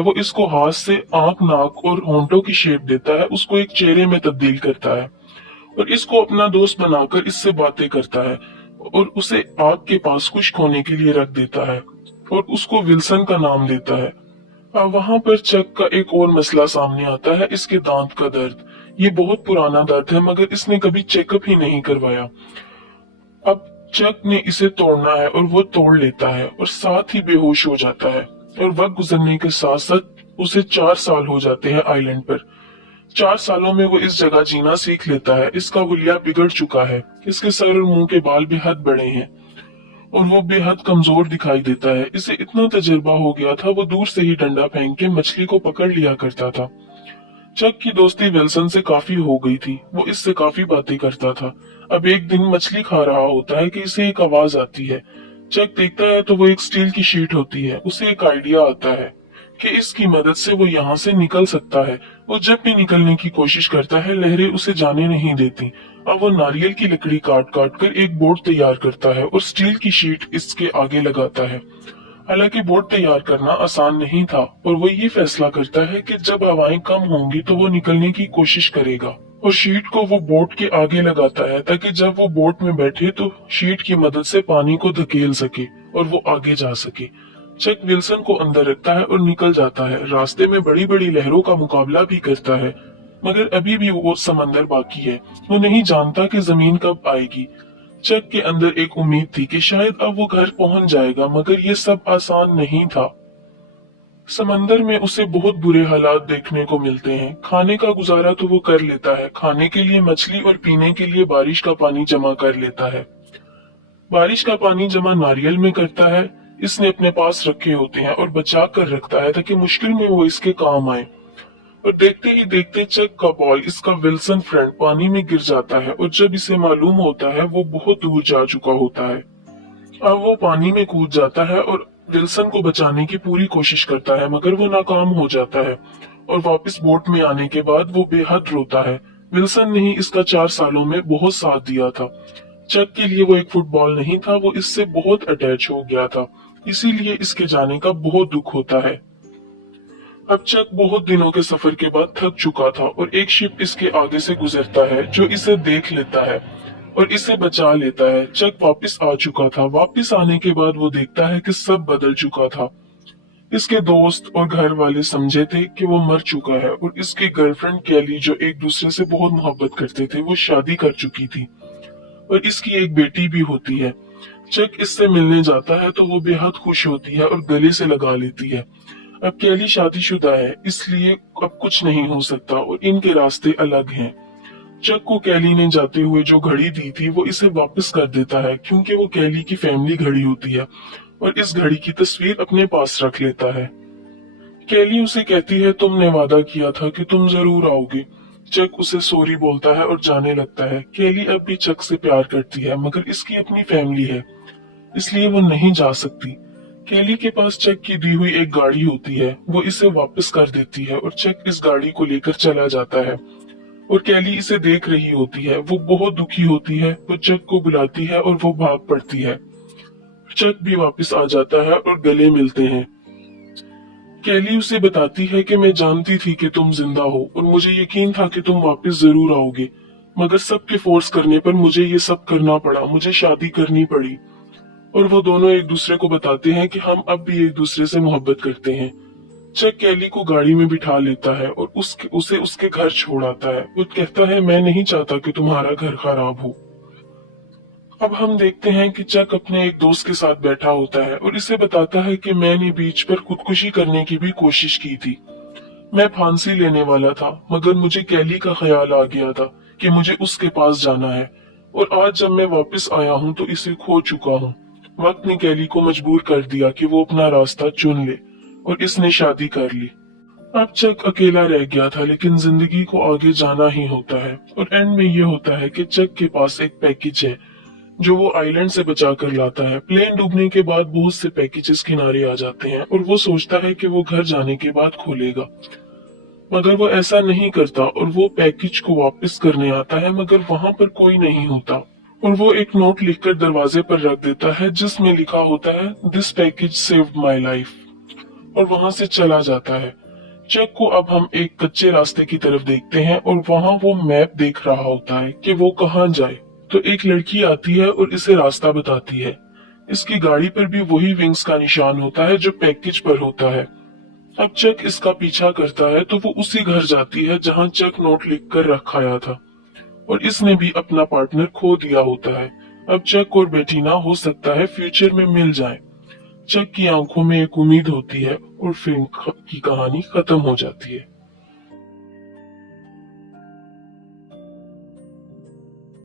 वो इसको हाथ से आंख, नाक और होंठों की शेप देता है, उसको एक चेहरे में तब्दील करता है और इसको अपना दोस्त बनाकर इससे बातें करता है और उसे आग के पास खुश्क होने के लिए रख देता है और उसको विल्सन का नाम देता है। वहां पर चक का एक और मसला सामने आता है, इसके दांत का दर्द। ये बहुत पुराना दर्द है मगर इसने कभी चेकअप ही नहीं करवाया। अब चक ने इसे तोड़ना है और वो तोड़ लेता है और साथ ही बेहोश हो जाता है और वक्त गुजरने के साथ साथ उसे 4 साल हो जाते हैं आइलैंड पर। 4 सालों में वो इस जगह जीना सीख लेता है। इसका हुलिया बिगड़ चुका है, इसके सर और मुंह के बाल बेहद बड़े हैं और वो बेहद कमजोर दिखाई देता है। इसे इतना तजुर्बा हो गया था, वो दूर से ही डंडा फेंक के मछली को पकड़ लिया करता था। चक की दोस्ती विल्सन से काफी हो गई थी, वो इससे काफी बातें करता था। अब एक दिन मछली खा रहा होता है कि इसे एक आवाज आती है। चक देखता है तो वो एक स्टील की शीट होती है। उसे एक आइडिया आता है कि इसकी मदद से वो यहाँ से निकल सकता है। वो जब भी निकलने की कोशिश करता है लहरें उसे जाने नहीं देती। अब वो नारियल की लकड़ी काट काट कर एक बोट तैयार करता है और स्टील की शीट इसके आगे लगाता है। हालांकि बोट तैयार करना आसान नहीं था और वो ये फैसला करता है कि जब हवाएं कम होंगी तो वो निकलने की कोशिश करेगा और शीट को वो बोट के आगे लगाता है ताकि जब वो बोट में बैठे तो शीट की मदद से पानी को धकेल सके और वो आगे जा सके। चक विल्सन को अंदर रखता है और निकल जाता है। रास्ते में बड़ी बड़ी लहरों का मुकाबला भी करता है मगर अभी भी वो समंदर बाकी है। वो नहीं जानता कि जमीन कब आएगी। चक के अंदर एक उम्मीद थी कि शायद अब वो घर पहुंच जाएगा मगर ये सब आसान नहीं था। समंदर में उसे बहुत बुरे हालात देखने को मिलते हैं। खाने का गुजारा तो वो कर लेता है, खाने के लिए मछली और पीने के लिए बारिश का पानी जमा कर लेता है। बारिश का पानी जमा नारियल में करता है, इसने अपने पास रखे होते हैं और बचा कर रखता है ताकि मुश्किल में वो इसके काम आए। और देखते ही देखते चक का बॉल, इसका विल्सन फ्रेंड, पानी में गिर जाता है और जब इसे मालूम होता है वो बहुत दूर जा चुका होता है। अब वो पानी में कूद जाता है और विल्सन को बचाने की पूरी कोशिश करता है मगर वो नाकाम हो जाता है और वापस बोट में आने के बाद वो बेहद रोता है। विल्सन ने ही इसका 4 सालों में बहुत साथ दिया था। चक के लिए वो एक फुटबॉल नहीं था, वो इससे बहुत अटैच हो गया था, इसीलिए इसके जाने का बहुत दुख होता है। अब चक बहुत दिनों के सफर के बाद थक चुका था और एक शिप इसके आगे से गुजरता है जो इसे देख लेता है और इसे बचा लेता है। चक वापस आ चुका था। वापस आने के बाद वो देखता है कि सब बदल चुका था। इसके दोस्त और घर वाले समझे थे कि वो मर चुका है और इसकी गर्लफ्रेंड कैली, जो एक दूसरे से बहुत मोहब्बत करते थे, वो शादी कर चुकी थी और इसकी एक बेटी भी होती है। चक इससे मिलने जाता है तो वो बेहद खुश होती है और गले से लगा लेती है। अब कैली शादीशुदा है, इसलिए अब कुछ नहीं हो सकता और इनके रास्ते अलग हैं। चक को कैली ने जाते हुए जो घड़ी दी थी वो इसे वापस कर देता है क्योंकि वो कैली की फैमिली घड़ी होती है और इस घड़ी की तस्वीर अपने पास रख लेता है। कैली उसे कहती है, तुमने वादा किया था कि तुम जरूर आओगे। चक उसे सॉरी बोलता है और जाने लगता है। कैली अब भी चक से प्यार करती है मगर इसकी अपनी फैमिली है, इसलिए वो नहीं जा सकती। कैली के पास चक की दी हुई एक गाड़ी होती है, वो इसे वापस कर देती है और चक इस गाड़ी को लेकर चला जाता है और कैली इसे देख रही होती है। वो बहुत दुखी होती है, वो चक को बुलाती है और वो भाग पड़ती है। चक भी वापस आ जाता है और गले मिलते हैं। कैली उसे बताती है कि मैं जानती थी कि तुम जिंदा हो और मुझे यकीन था कि तुम वापस जरूर आओगे, मगर सबके फोर्स करने पर मुझे ये सब करना पड़ा, मुझे शादी करनी पड़ी। और वो दोनों एक दूसरे को बताते हैं कि हम अब भी एक दूसरे से मोहब्बत करते हैं। चक कैली को गाड़ी में बिठा लेता है और उसे उसके घर छोड़ आता है। वो कहता है, मैं नहीं चाहता कि तुम्हारा घर खराब हो। अब हम देखते हैं कि चक अपने एक दोस्त के साथ बैठा होता है और इसे बताता है कि मैंने बीच पर खुदकुशी करने की भी कोशिश की थी। मैं फांसी लेने वाला था मगर मुझे कैली का ख्याल आ गया था कि मुझे उसके पास जाना है और आज जब मैं वापस आया हूँ तो इसे खो चुका हूँ। वक्त ने कैली को मजबूर कर दिया कि वो अपना रास्ता चुन ले और इसने शादी कर ली। अब चक अकेला रह गया था लेकिन जिंदगी को आगे जाना ही होता है और एंड में ये होता है कि चक के पास एक पैकेज है जो वो आइलैंड से बचा कर लाता है। प्लेन डूबने के बाद बहुत से पैकेजेस किनारे आ जाते हैं और वो सोचता है कि वो घर जाने के बाद खोलेगा, मगर वो ऐसा नहीं करता और वो पैकेज को वापस करने आता है मगर वहां पर कोई नहीं होता और वो एक नोट लिखकर दरवाजे पर रख देता है जिसमें लिखा होता है, this package saved my life. और वहां से चला जाता है। चक को अब हम एक कच्चे रास्ते की तरफ देखते हैं और वहां वो मैप देख रहा होता है कि वो कहाँ जाए। तो एक लड़की आती है और इसे रास्ता बताती है। इसकी गाड़ी पर भी वही विंग्स का निशान होता है जो पैकेज पर होता है। अब चक इसका पीछा करता है तो वो उसी घर जाती है जहां चक नोट लिख कर रखाया था और इसने भी अपना पार्टनर खो दिया होता है। अब चक और बेटीना हो सकता है फ्यूचर में मिल जाएं। चक की आंखों में एक उम्मीद होती है और फिल्म की कहानी खत्म हो जाती है।